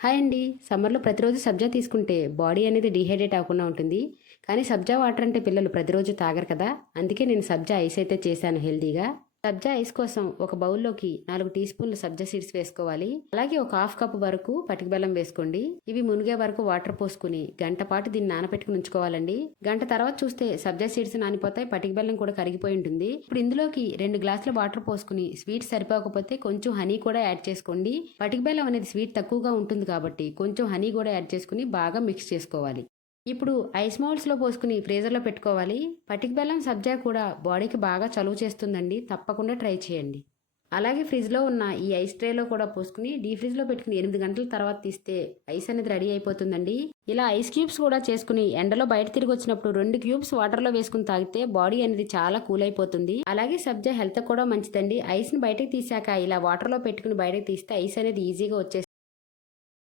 Hi అండి. సమ్మర్‌లో ప్రతిరోజు సబ్జా తీసుకుంటే బాడీ అనేది డీహైడ్రేట్ అవ్వకుండా ఉంటుంది. కానీ సబ్జా వాటర్ అంటే పిల్లలు ప్రతిరోజు తాగరు కదా! అందుకే నేను సబ్జా ఐస్ అయితే చేశాను హెల్తీగా. సబ్జా ఐస్ కోసం ఒక బౌల్‌లోకి 4 టీ స్పూన్లు సబ్జా సీడ్స్ వేసుకోవాలి. అలాగే ఒక హాఫ్ కప్ వరకు పటిక బెల్లం వేసుకోండి. ఇవి మునిగే వరకు వాటర్ పోసుకొని గంట పాటు దీన్ని నానబెట్టుకుని ఉంచుకోవాలండి. గంట తర్వాత చూస్తే సబ్జా సీడ్స్ నానిపోతాయి. పటిక బెల్లం కూడా కరిగిపోయి ఉంటుంది. ఇప్పుడు ఇందులోకి 2 గ్లాసుల వాటర్ పోసుకుని స్వీట్ సరిపోకపోతే కొంచెం హనీ కూడా యాడ్ చేసుకోండి. పటిక బెల్లం అనేది స్వీట్ తక్కువగా ఉంటుంది కాబట్టి కొంచెం హనీ కూడా యాడ్ చేసుకుని బాగా మిక్స్ చేసుకోవాలి. ఇప్పుడు ఐస్ మౌల్డ్స్లో పోసుకుని ఫ్రీజర్లో పెట్టుకోవాలి. పటిక బెల్లం సబ్జా కూడా బాడీకి బాగా చలువ చేస్తుందండి. తప్పకుండా ట్రై చేయండి. అలాగే ఫ్రిడ్జ్లో ఉన్న ఈ ఐస్ ట్రేలో కూడా పోసుకుని డీ ఫ్రిడ్జ్లో పెట్టుకుని 8 గంటల తర్వాత తీస్తే ఐస్ అనేది రెడీ అయిపోతుందండి. ఇలా ఐస్ క్యూబ్స్ కూడా చేసుకుని ఎండలో బయట తిరిగి వచ్చినప్పుడు 2 క్యూబ్స్ వాటర్లో వేసుకుని తాగితే బాడీ అనేది చాలా కూల్ అయిపోతుంది. అలాగే సబ్జా హెల్త్ కూడా మంచిదండి. ఐస్ని బయటకు తీసాక ఇలా వాటర్లో పెట్టుకుని బయటకు తీస్తే ఐస్ అనేది ఈజీగా వచ్చేస్తుంది.